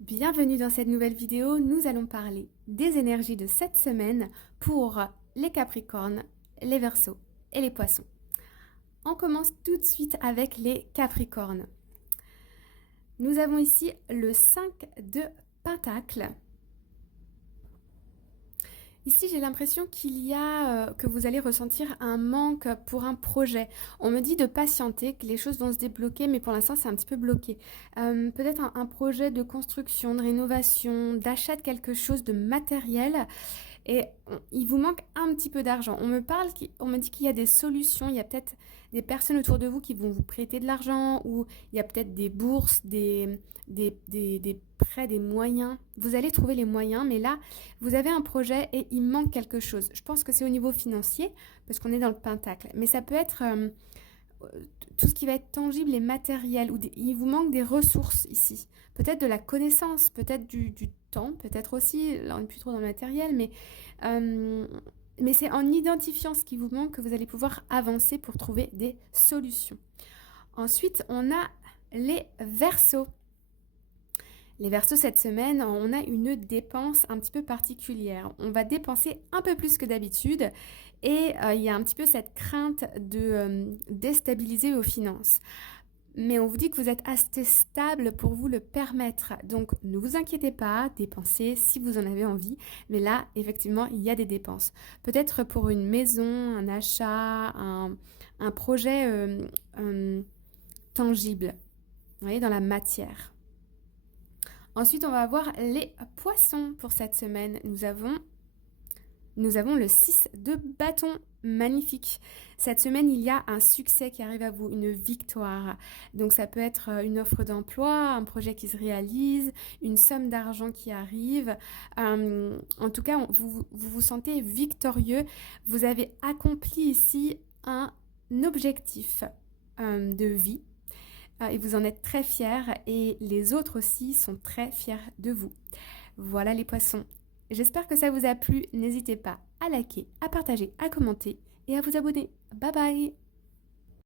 Bienvenue dans cette nouvelle vidéo, nous allons parler des énergies de cette semaine pour les Capricornes, les Verseaux et les Poissons. On commence tout de suite avec les Capricornes. Nous avons ici le 5 de Pentacles. Ici, j'ai l'impression que vous allez ressentir un manque pour un projet. On me dit de patienter, que les choses vont se débloquer, mais pour l'instant, c'est un petit peu bloqué. Peut-être un projet de construction, de rénovation, d'achat de quelque chose de matériel. Et il vous manque un petit peu d'argent. On me dit qu'il y a des solutions. Il y a peut-être des personnes autour de vous qui vont vous prêter de l'argent, ou il y a peut-être des bourses, des prêts, des moyens. Vous allez trouver les moyens, mais là, vous avez un projet et il manque quelque chose. Je pense que c'est au niveau financier, parce qu'on est dans le pentacle. Mais ça peut être tout ce qui va être tangible et matériel, il vous manque des ressources ici. Peut-être de la connaissance, peut-être du temps, peut-être aussi, là on n'est plus trop dans le matériel, mais c'est en identifiant ce qui vous manque que vous allez pouvoir avancer pour trouver des solutions. Ensuite, on a les Verseaux. Les Verseaux, cette semaine, on a une dépense un petit peu particulière. On va dépenser un peu plus que d'habitude et il y a un petit peu cette crainte de déstabiliser vos finances. Mais on vous dit que vous êtes assez stable pour vous le permettre. Donc ne vous inquiétez pas, dépensez si vous en avez envie. Mais là, effectivement, il y a des dépenses. Peut-être pour une maison, un achat, un projet tangible, vous voyez, dans la matière. Ensuite, on va avoir les Poissons pour cette semaine. Nous avons le 6 de bâton, magnifique. Cette semaine, il y a un succès qui arrive à vous, une victoire. Donc ça peut être une offre d'emploi, un projet qui se réalise, une somme d'argent qui arrive. En tout cas, vous vous sentez victorieux. Vous avez accompli ici un objectif de vie. Et vous en êtes très fiers et les autres aussi sont très fiers de vous. Voilà les poissons. J'espère que ça vous a plu. N'hésitez pas à liker, à partager, à commenter et à vous abonner. Bye bye!